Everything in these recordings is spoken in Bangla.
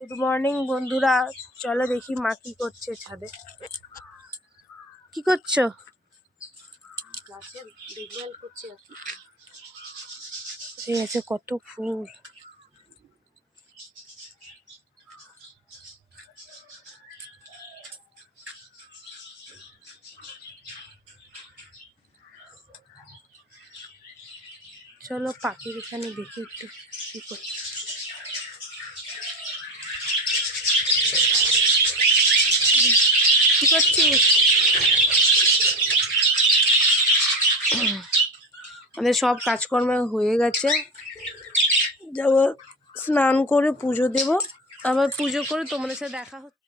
গুড মর্নিং বন্ধুরা, চলো দেখি মা কি করছে ছাদে। কি করছো? গাছের দেখভাল করছি আর কি। এই আছে কত ফুল। চলো পাখির এখানে দেখি একটু কি করছে। কি করছিস? আমাদের সব কাজকর্ম হয়ে গেছে, যাব স্নান করে পুজো দেব, আবার পুজো করে তোমাদের সাথে দেখা হচ্ছে।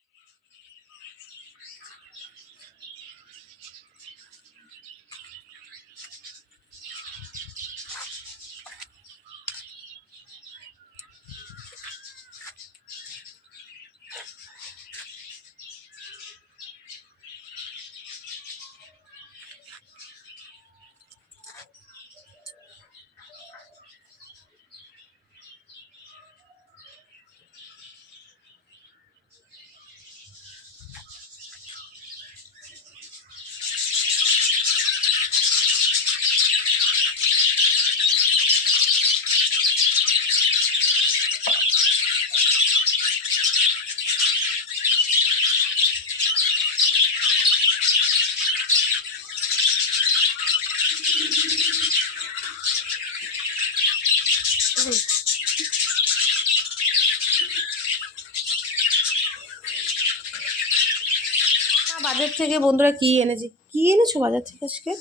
বাজার থেকে বন্ধুরা কি এনেছি, কি এনেছো বাজার থেকে আজকে?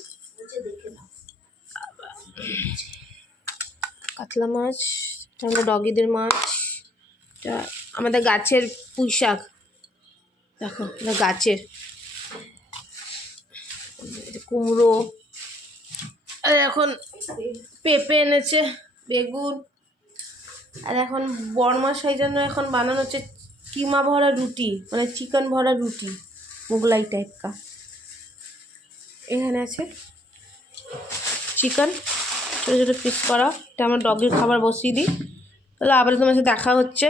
দেখে নাও। কাতলা মাছ, এটা আমরা ডগিদের মাছ, এটা আমাদের গাছের পুঁই শাক, দেখো এটা গাছের কুমড়ো, আর এখন পেঁপে এনেছে, বেগুন, আর এখন বড়মাস সেই জন্য এখন বানানো হচ্ছে কিমা ভরা রুটি, মানে চিকেন ভরা রুটি, মোগলাই টাইপ কা। এখানে আছে চিকেন ছোটো ছোটো পিস করা, এটা আমার ডগের খাবার বসিয়ে দিই। তাহলে আবার তোমার সাথে দেখা হচ্ছে,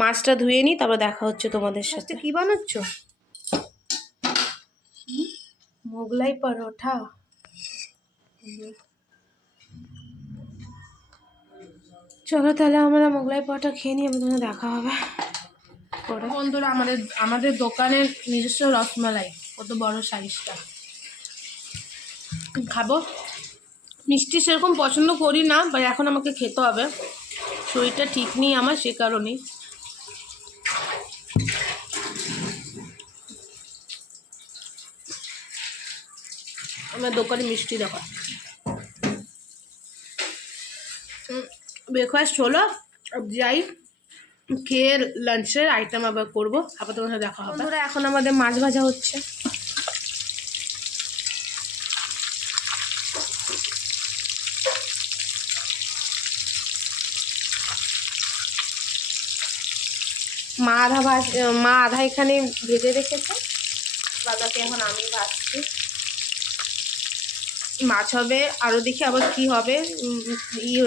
মাছটা ধুয়ে নিই, তারপর দেখা হচ্ছে তোমাদের সাথে। কি বানাচ্ছ? মোগলাই পরোটা। চলো তাহলে আমরা মোগলাই পরোটা খেয়ে নিই, আমাদের দেখা হবে পরে। বন্ধুরা, আমাদের দোকানের নিজস্ব রসমালাই, কত বড় সাইজটা, খাবো। মিষ্টি সেরকম পছন্দ করি না, বাট এখন আমাকে খেতে হবে, শরীরটা ঠিক নেই আমার, সে কারণেই। আমার দোকানে মিষ্টি দেখো। ব্রেকফাস্ট হলো, যাই খেয়ে লাঞ্চের আইটেম আবার করবো, আবার তোমার সাথে দেখা হবে। বন্ধুরা, এখন আমাদের মাছ ভাজা হচ্ছে। মা আধা এখানে ভেজে রেখেছে, বাদাকে এখন আমি ভাজছি। মাছ হবে, আরও দেখি আবার কি হবে।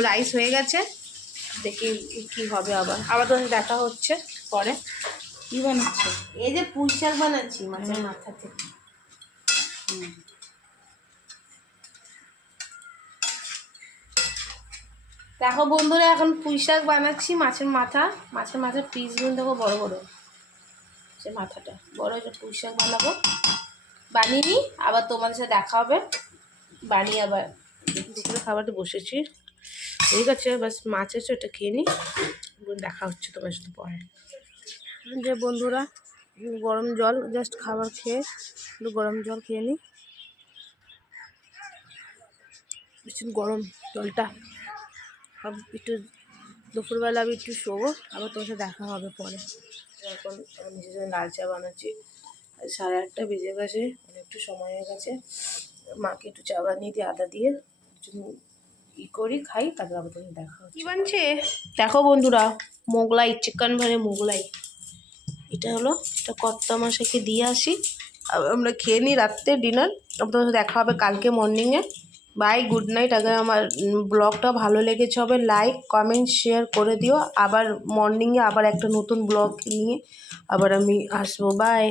রাইস হয়ে গেছে, দেখি কি হবে, আবার তো দেখা হচ্ছে পরে। কি বানাচ্ছো? এই যে পুঁই শাক বানাচ্ছি মাছের মাথা থেকে। দেখো বন্ধুরা, এখন পুঁই শাক বানাচ্ছি, মাছের মাথার পিসগুলো দেখো বড় বড়, সে মাথাটা বড়, এটা পুঁই শাক বানাবো, বানিয়ে নিই, আবার তোমাদের সাথে দেখা হবে। বানিয়ে আবার দুপুরে খাবারটা বসেছি, ঠিক আছে, বাস মাছ এসে এটা খেয়ে নিই, দেখা হচ্ছে তোমার সাথে পরে। যে বন্ধুরা, গরম জল, জাস্ট খাবার খেয়ে একটু গরম জল খেয়ে নিই, ভীষণ গরম জলটা। একটু দুপুরবেলা আমি একটু শোবো, আবার তোমার সাথে দেখা হবে পরে। এখন নিজের জন্য লাল চা বানাচ্ছি, 8:30 বেজে গেছে, একটু সময় হয়ে গেছে। মাকে একটু চা বানিয়ে দিয়ে আদা দিয়ে করি, খাই, তারপর আবার তোমার দেখা হচ্ছে। কি বানছে দেখো বন্ধুরা, মোগলাই, চিকেন ভরে মোগলাই। এটা হলো, এটা কর্তা মশাইকে দিয়ে আসি, আমরা খেয়ে নিই রাত্রে ডিনার, আবার তোমার সাথে দেখা হবে কালকে মর্নিংয়ে। By, good night. আগে আমার ব্লগটা ভালো লেগেছে হবে লাইক কমেন্ট শেয়ার করে দিও। আবার মর্নিংয়ে আবার একটা নতুন ব্লগ নিয়ে আবার আমি আসবো। বাই।